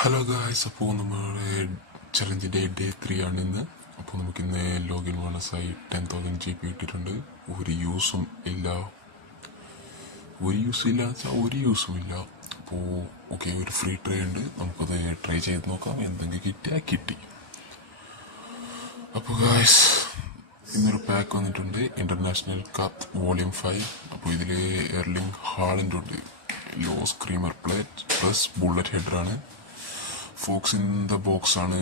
Hello guys, അപ്പോൾ നമ്മുടെ ചലഞ്ചിൻ്റെ day 3 ആണ് ഇന്ന്. അപ്പോൾ നമുക്കിന്ന് ലോഗിൻ ബോണസായി 10,000 GP ഇട്ടിട്ടുണ്ട്. ഒരു യൂസും ഇല്ല വെച്ചാൽ ഒരു യൂസും ഇല്ല. അപ്പോൾ ഓക്കെ, ഒരു ഫ്രീ ട്രൈ ഉണ്ട്, നമുക്കത് ട്രൈ ചെയ്ത് നോക്കാം. എന്തെങ്കിലും കിട്ടിയാൽ കിട്ടി. അപ്പോൾ ഗായ്സ്, ഇന്നൊരു പാക്ക് വന്നിട്ടുണ്ട്, ഇന്റർനാഷണൽ കപ്പ് വോളിയം 5. അപ്പോൾ ഇതിൽ എർലിംഗ് ഹാളൻഡ് ഉണ്ട്, ലോ സ്ക്രീമർ പ്ലേറ്റ് പ്ലസ് ബുള്ളറ്റ് ഹെഡറാണ്. ഫോക്സ് ഇൻ ദ ബോക്സ് ആണ്.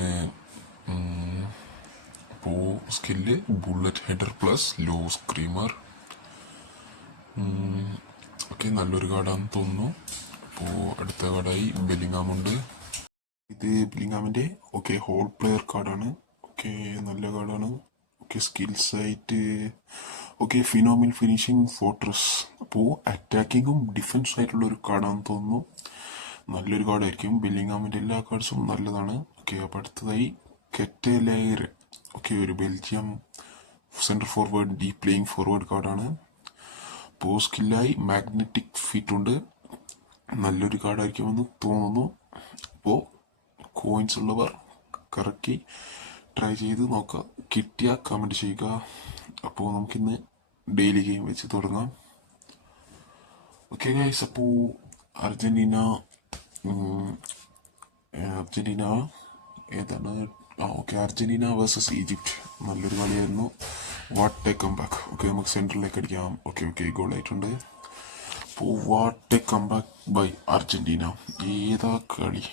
അപ്പോൾ skill bullet header plus low screamer. Okay, നല്ലൊരു കാർഡാണെന്ന് തോന്നുന്നു. അപ്പോൾ അടുത്ത കാർഡായി ബെല്ലിംഗാം ഉണ്ട്. ഇത് ബെല്ലിംഗാമിൻ്റെ ഓക്കെ ഹോൾ പ്ലെയർ കാർഡാണ്. ഓക്കെ, നല്ല കാർഡാണ്. ഓക്കെ, സ്കിൽസ് ആയിട്ട് ഓക്കെ ഫിനോമിൽ ഫിനിഷിംഗ് ഫോർട്രസ്. അപ്പോൾ അറ്റാക്കിങ്ങും ഡിഫൻസും ആയിട്ടുള്ള ഒരു കാർഡാണെന്ന് തോന്നുന്നു. നല്ലൊരു കാർഡായിരിക്കും. ബെല്ലിംഗാമിൻ്റെ എല്ലാ കാർഡ്സും നല്ലതാണ്. ഓക്കെ, അപ്പോൾ അടുത്തതായി കെറ്റലൈർ. ഓക്കെ, ഒരു Belgium central forward deep playing forward കാർഡാണ്. അപ്പോൾ സ്കില്ലായി മാഗ്നറ്റിക് ഫീറ്റ് ഉണ്ട്. നല്ലൊരു കാർഡായിരിക്കുമെന്ന് തോന്നുന്നു. അപ്പോൾ കോയിൻസ് ഉള്ളവർ കറക്കി ട്രൈ ചെയ്ത് നോക്കുക. കിട്ടിയ കമൻറ്റ് ചെയ്യുക. അപ്പോൾ നമുക്കിന്ന് ഡെയിലി ഗെയിം വെച്ച് തുടങ്ങാം. ഓക്കെ ഗൈസ്, അപ്പോൾ അർജന്റീന ഏതാണ്? Okay, Argentina versus Egypt. നല്ലൊരു കളിയായിരുന്നു. What a comeback. ഓക്കെ, നമുക്ക് സെൻട്രലിലേക്ക് അടിക്കാം. ഓക്കെ, ഗോൾ ആയിട്ടുണ്ട്. അപ്പോൾ what a comeback by Argentina. ഏതാ കളി.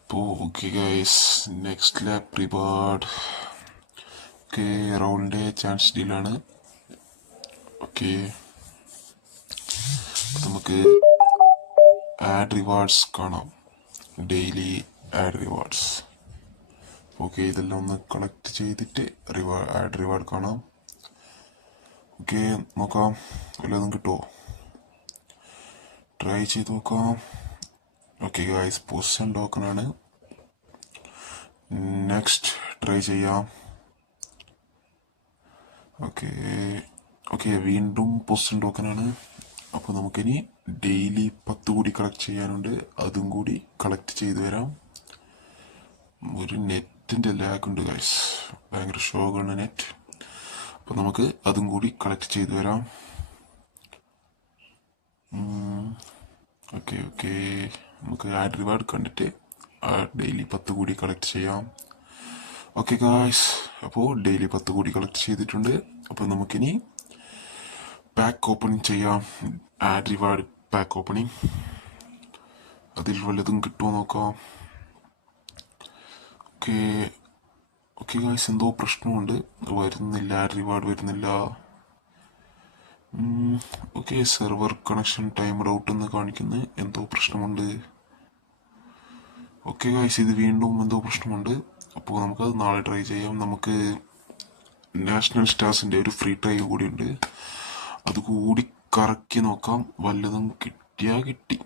അപ്പോൾ okay guys, next lap reward. Okay, റൗണ്ടിൻ്റെ ചാൻസ് ഡീലാണ്. ഓക്കെ, നമുക്ക് ആഡ് റിവാർഡ്സ് കാണാം. Daily ad rewards. ഓക്കെ, ഇതെല്ലാം ഒന്ന് കളക്ട് ചെയ്തിട്ട് ആഡ് റിവാർഡ് കാണാം. ഓക്കെ, നോക്കാം വല്ലതും കിട്ടുമോ, ട്രൈ ചെയ്ത് നോക്കാം. ഓക്കെ ഗൈസ്, പൊസിഷൻ ടോക്കൺ ആണ്. നെക്സ്റ്റ് ട്രൈ ചെയ്യാം. ഓക്കെ, വീണ്ടും പൊസിഷൻ ടോക്കൺ ആണ്. അപ്പോൾ നമുക്കിനി ഡെയിലി 10 കൂടി കളക്ട് ചെയ്യാനുണ്ട്. അതും കൂടി കളക്ട് ചെയ്ത് വരാം. ഒരു നെറ്റിൻ്റെ ലാഗ് ഉണ്ട് ഗൈസ്, ഭയങ്കര ഷോക്കാണ് നെറ്റ്. അപ്പോൾ നമുക്ക് അതും കൂടി കളക്ട് ചെയ്ത് വരാം. ഓക്കെ, നമുക്ക് ആഡ് റിവാർഡ് കണ്ടിട്ട് ഡെയിലി 10 കൂടി കളക്ട് ചെയ്യാം. ഓക്കെ ഗായ്സ്, അപ്പോൾ ഡെയിലി 10 കൂടി കളക്ട് ചെയ്തിട്ടുണ്ട്. അപ്പോൾ നമുക്കിനി പാക്ക് ഓപ്പണിങ് ചെയ്യാം. Ad reward pack opening. അതിൽ വല്ലതും കിട്ടുമോ നോക്കാം. ഓക്കെ ഗായ്സ്, എന്തോ പ്രശ്നമുണ്ട്, വരുന്നില്ല, ആഡ് റിവാർഡ് വരുന്നില്ല. Okay, server connection timed out എന്ന് കാണിക്കുന്നു. എന്തോ പ്രശ്നമുണ്ട്. ഓക്കെ ഗായ്സ്, ഇത് വീണ്ടും എന്തോ പ്രശ്നമുണ്ട്. അപ്പോൾ നമുക്കത് നാളെ ട്രൈ ചെയ്യാം. നമുക്ക് നാഷണൽ സ്റ്റാർസിൻ്റെ ഒരു ഫ്രീ ട്രൈ കൂടി ഉണ്ട്, അതുകൂടി കറക്കി നോക്കാം. വല്ലതും കിട്ടിയാ കിട്ടി.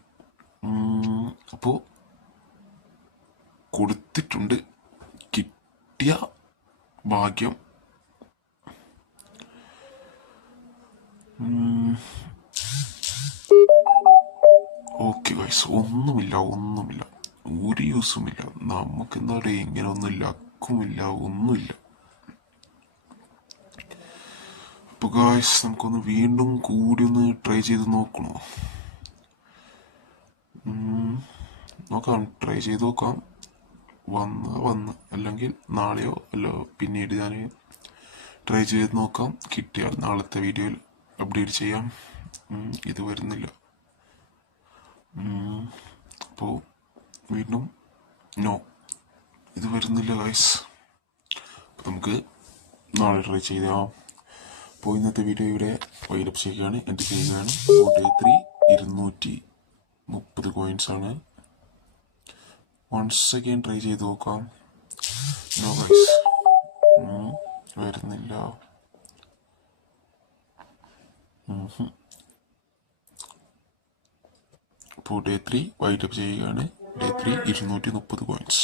അപ്പോൾ കൊടുത്തിട്ടുണ്ട്, കിട്ടിയ ഭാഗ്യം. ഓക്കെ ഗൈസ്, ഒന്നുമില്ല, ഒരു യൂസുമില്ല. നമുക്ക് എന്താ പറയുക, ഇങ്ങനെ ഒന്നും ലക്കുമില്ല, ഒന്നുമില്ല. അപ്പോൾ ഗൈസ്, നമുക്കൊന്ന് വീണ്ടും കൂടി ഒന്ന് ട്രൈ ചെയ്ത് നോക്കണോ? ട്രൈ ചെയ്ത് നോക്കാം. വന്ന് അല്ലെങ്കിൽ നാളെയോ അല്ലോ പിന്നീട് ഞാൻ ട്രൈ ചെയ്ത് നോക്കാം. കിട്ടിയാൽ നാളത്തെ വീഡിയോയിൽ അപ്ഡേറ്റ് ചെയ്യാം. ഇത് വരുന്നില്ല. അപ്പോൾ വീണ്ടും ഇത് വരുന്നില്ല ഗൈസ്. അപ്പോൾ നമുക്ക് നാളെ ട്രൈ ചെയ്യാം. അപ്പോൾ ഇന്നത്തെ വീഡിയോ ഇവിടെ വൈൻഡപ്പ് ചെയ്യുകയാണ്, എൻ്റെ ചെയ്യുകയാണ്. 230 കോയിൻസ് ആണ്. വൺസ് അഗൈൻ ട്രൈ ചെയ്ത് നോക്കാം. നോ ഗൈസ്, വരുന്നില്ല. അപ്പോൾ ഡേ 3 വൈൻഡപ്പ് ചെയ്യുകയാണ്. Day 3 230 coins.